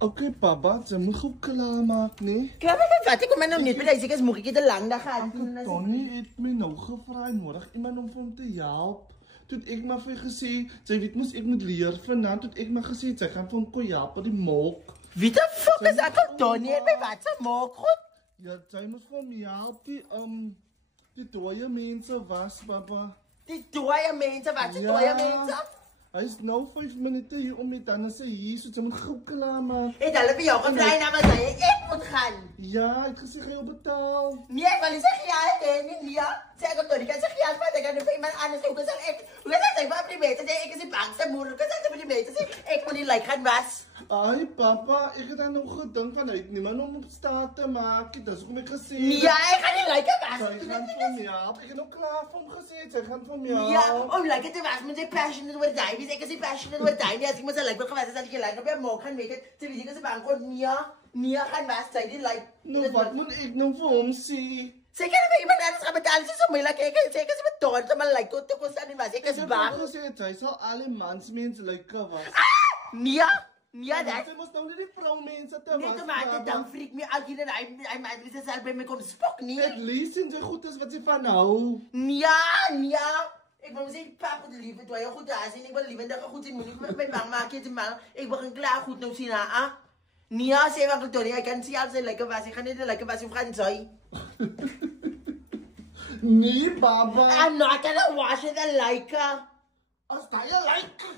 Okay, papa, jy moet gou klaar maak, nee? Klaar, wat ek kom nou net by dis moet ek dit lang dag gaan. Tony het my nou gevra nodig iemand om vir hom te help. Toe ek maar vir gesê, jy weet mos ek moet leer vanaand, toe ek maar gesê jy gaan vir hom kom help by die molk. Wie die fuck is ek Tony by wat se molk goed? Ja, jy moet vir hom help die dooie mense was, papa. Die dooie mense, wat se dooie mense? Hy is nou 5 minute hier om met dan sê hier, so jy moet gou klaar maak. Het hulle by jou gevra na wat jy ek moet gaan? Ja, ek het gesê jy betaal. Nee, want jy sê ja, nee. Sê ek Tony, kan sê ja, maar ek gaan vir iemand anders ook sê ek. Hoe weet jy wat die mense sê ek is die bangste moeder, kan sê die mense sê ek moet nie lyk gaan was. Ai, papa, ek het dan nog gedink van uit niemand om op staat te maak. Dis hoekom ek gesê. Nee, ek gaan nie lyk was. Sy gaan vir my help. Ek het nog klaar vir hom gesê, sy gaan vir my help. Ja, like dit was met sy passionate oor daai. Ek is nie passionate oor daai nie. As ek mos lyk gewees het dat ek lyk op jou maak gaan weet dit. Sy weet ek is bang kon nee gaan was sy die lyk. Nou wat moet ek nou vir hom sê? Sy kan my iemand anders gaan betaal sy so moeilik ek sê ek is betaal maar lyk tot ek was nie was ek is bang. Ek gesê sy sal al die mansmense lyk was. Nee. Ja, dat. Sy mos nou nie die vroumense te was. Nee, maar dit dan freak my al hier en hy mense sê by my kom spok nie. Ek lees en sy goed is wat sy van hou. Nee. Ek wil sê papa die liefde toe jy goed daar sien ek wil liewendig goed sien moenie met my bang maak jy te mal. Ek begin klaar goed nou sien ha. Nee, sê wat ek Tony, ek kan sien al sy lekker was. Ek gaan nie lekker was of gaan sy. Nee, baba. I'm not gonna wash it like. As jy like